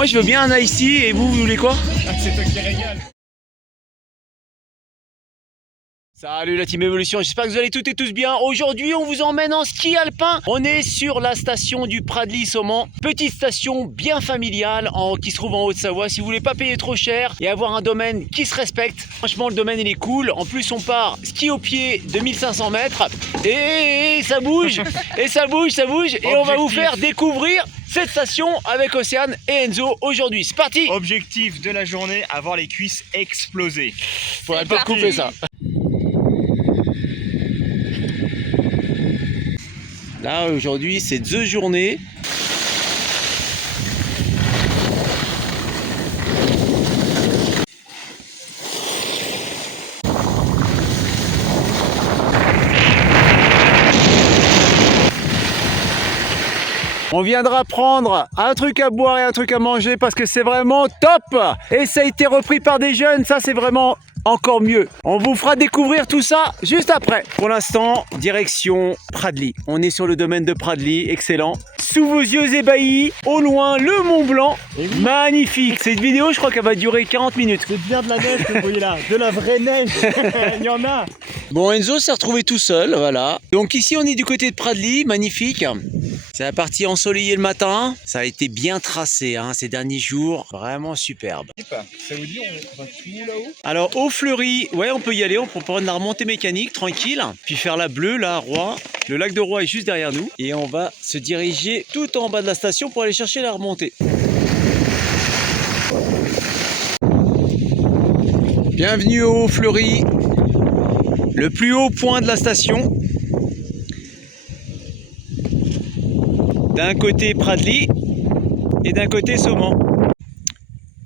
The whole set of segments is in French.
Moi je veux bien un ice tea et vous voulez quoi? Ah, c'est toi qui régale. Salut la team Evolution, j'espère que vous allez toutes et tous bien. Aujourd'hui on vous emmène en ski alpin. On est sur la station du Pradly-Saumon. Petite station bien familiale qui se trouve en Haute-Savoie. Si vous voulez pas payer trop cher et avoir un domaine qui se respecte, franchement le domaine il est cool. En plus on part ski au pied de 1500 mètres et ça bouge, et ça bouge. Et on va vous faire découvrir cette station avec Océane et Enzo aujourd'hui. C'est parti. Objectif de la journée, avoir les cuisses explosées. Faudrait pas couper ça. Là aujourd'hui c'est 2 journées. On viendra prendre un truc à boire et un truc à manger parce que c'est vraiment top. Et ça a été repris par des jeunes, ça c'est vraiment encore mieux. On vous fera découvrir tout ça juste après. Pour l'instant, direction Pradly. On est sur le domaine de Pradly, excellent. Sous vos yeux ébahis, au loin, le Mont Blanc. Magnifique. Cette vidéo, je crois qu'elle va durer 40 minutes. C'est bien de la neige que vous voyez là, de la vraie neige. Il y en a. Bon, Enzo s'est retrouvé tout seul, voilà. Donc ici, on est du côté de Pradly, magnifique. C'est la partie ensoleillée le matin. Ça a été bien tracé ces derniers jours. Vraiment superbe. Ça vous dit, on va tout là-haut? Alors, au Fleury, ouais, on peut y aller. On peut prendre la remontée mécanique, tranquille. Puis faire la bleue, là, à Roy. Le lac de Roy est juste derrière nous. Et on va se diriger tout en bas de la station pour aller chercher la remontée. Bienvenue au Fleury. Le plus haut point de la station. D'un côté Pradly et d'un côté Saumon.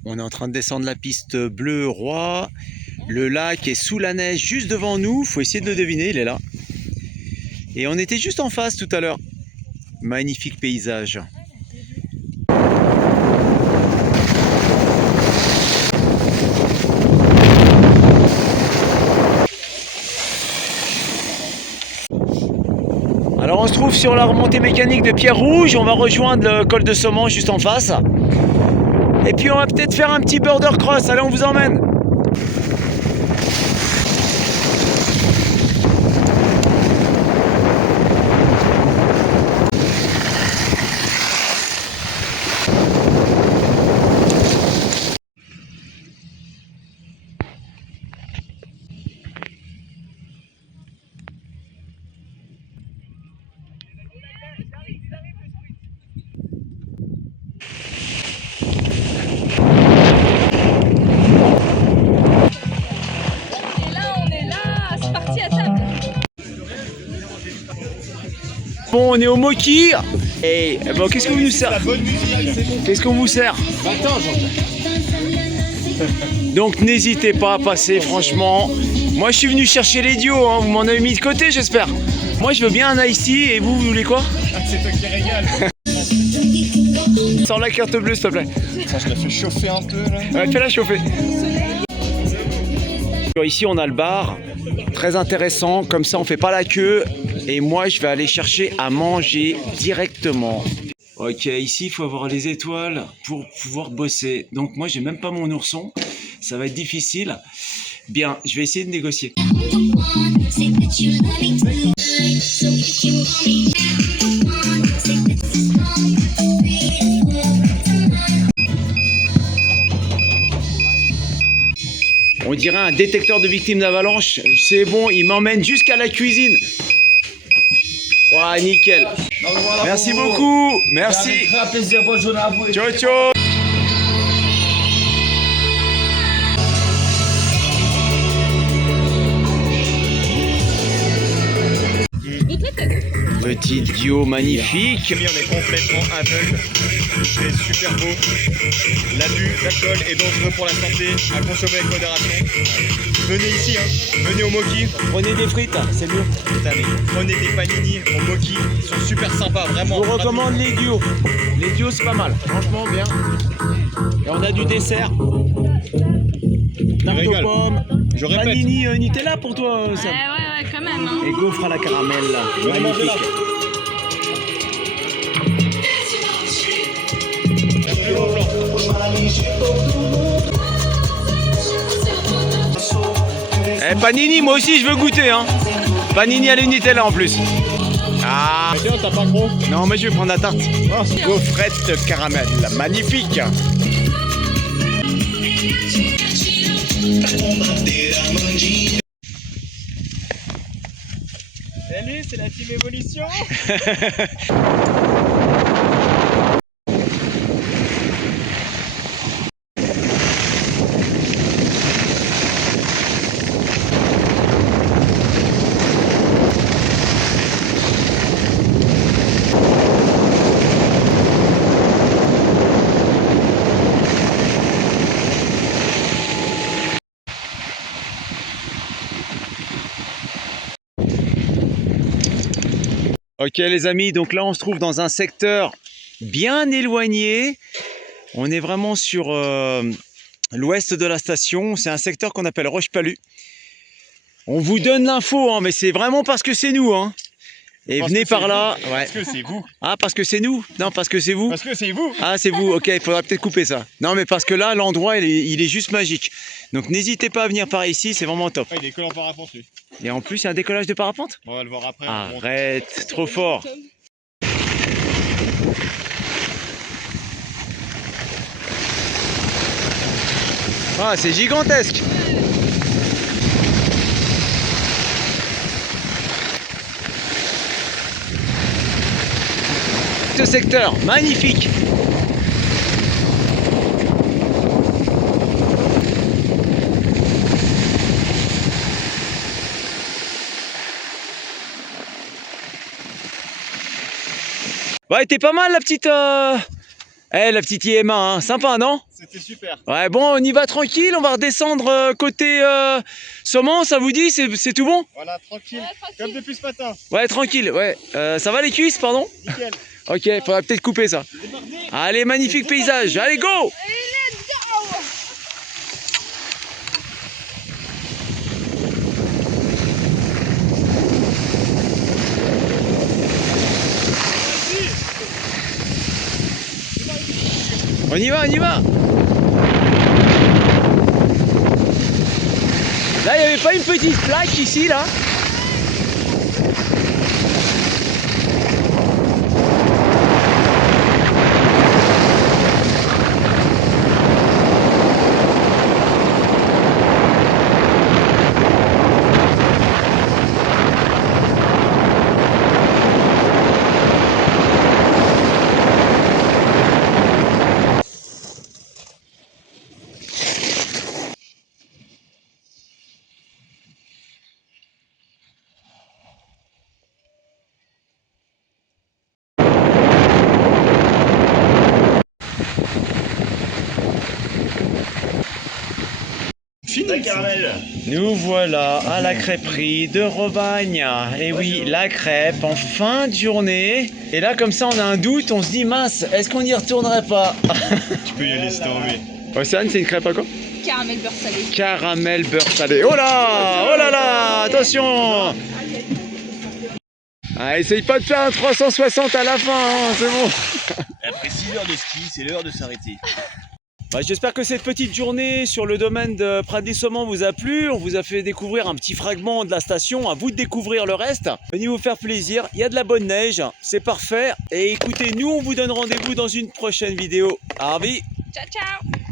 On est en train de descendre la piste bleue Roy. Le lac est sous la neige juste devant nous. Faut essayer de le deviner, il est là. Et on était juste en face tout à l'heure. Magnifique paysage. Alors on se trouve sur la remontée mécanique de Pierre Rouge, on va rejoindre le col de Saumon juste en face. Et puis on va peut-être faire un petit border cross, allez on vous emmène. Bon, on est au Moki. Et bon, qu'est-ce qu'on vous sert? Qu'est-ce qu'on vous sert? Donc n'hésitez pas à passer, franchement. Moi je suis venu chercher les duos, vous m'en avez mis de côté j'espère. Moi je veux bien un ice tea et vous voulez quoi? Ah, c'est toi qui régale. Sors la carte bleue s'il te plaît. Ça, je la fais chauffer un peu là. Ouais, fais-la chauffer. Ici on a le bar, très intéressant, comme ça on fait pas la queue. Et moi je vais aller chercher à manger directement. Ok, ici il faut avoir les étoiles pour pouvoir bosser. Donc moi j'ai même pas mon ourson, ça va être difficile. Bien, je vais essayer de négocier. On dirait un détecteur de victimes d'avalanche. C'est bon, il m'emmène jusqu'à la cuisine. Ouais, nickel. Voilà, merci beaucoup. Merci. Un plaisir, bonne journée à vous. Ciao, ciao. Petit duo magnifique. On est complètement aveugle. C'est super beau. L'abus d'alcool est dangereux pour la santé. À consommer avec modération. Venez ici, venez au Moki. Prenez des frites, c'est mieux. Prenez des panini au Moki. Ils sont super sympas, vraiment. Je vous recommande les duos. Les duos, c'est pas mal. Franchement, bien. Et on a du dessert. Tarte aux pommes. Je répète. Panini Nutella pour toi, Sam. Ouais, quand même. Hein. Et gaufre à la caramel. Magnifique. Eh, panini, moi aussi je veux goûter, hein. Panini à l'Unitella en plus. Ah. Mais tiens, t'as pas gros. Non, mais je vais prendre la tarte. Oh, Gaufrette caramel, magnifique. Salut, c'est la team Évolution. Ok les amis, donc là on se trouve dans un secteur bien éloigné. On est vraiment sur l'ouest de la station. C'est un secteur qu'on appelle Roche-Palu. On vous donne l'info, hein, mais c'est vraiment parce que c'est nous. Hein. Et Parce venez que par c'est là. vous. Ouais. Parce que c'est vous. Ah, parce que c'est nous? Non, parce que c'est vous. Parce que c'est vous. Ah, c'est vous. Ok, il faudra peut-être couper ça. Non, mais parce que là, l'endroit, il est juste magique. Donc n'hésitez pas à venir par ici, c'est vraiment top. Ah, il est collant par rapport dessus. Et en plus, il y a un décollage de parapente. On va le voir après. on monte. Arrête, trop fort. Ah, c'est gigantesque. Ce secteur, magnifique. Ouais, t'es pas mal la petite... la petite IMA, hein. Sympa, non? C'était super. Ouais, bon, on y va tranquille, on va redescendre côté saumon, ça vous dit? C'est tout bon? Voilà, tranquille. Comme depuis ce matin. Ouais, tranquille, ouais. Ça va les cuisses, pardon? Nickel. Ok, faudra peut-être couper ça. Allez, magnifique paysage, allez, go! On y va, on y va! Là, il n'y avait pas une petite plaque ici, là? Fini. Caramel. Nous voilà à la crêperie de Robagne. Et oui, la crêpe en fin de journée. Et là, comme ça, on a un doute. On se dit, mince, est-ce qu'on n'y retournerait pas? Tu peux y aller si t'as envie. Océane, c'est une crêpe à quoi? Caramel beurre salé. Caramel beurre salé. Oh là! Oh là là! Attention! Ah, essaye pas de faire un 360 à la fin, hein, c'est bon. Après 6 heures de ski, c'est l'heure de s'arrêter. Bah, j'espère que cette petite journée sur le domaine de Pradly-Saumon vous a plu. On vous a fait découvrir un petit fragment de la station. À vous de découvrir le reste. Venez vous faire plaisir. Il y a de la bonne neige. C'est parfait. Et écoutez, nous, on vous donne rendez-vous dans une prochaine vidéo. Harvey. Ciao, ciao.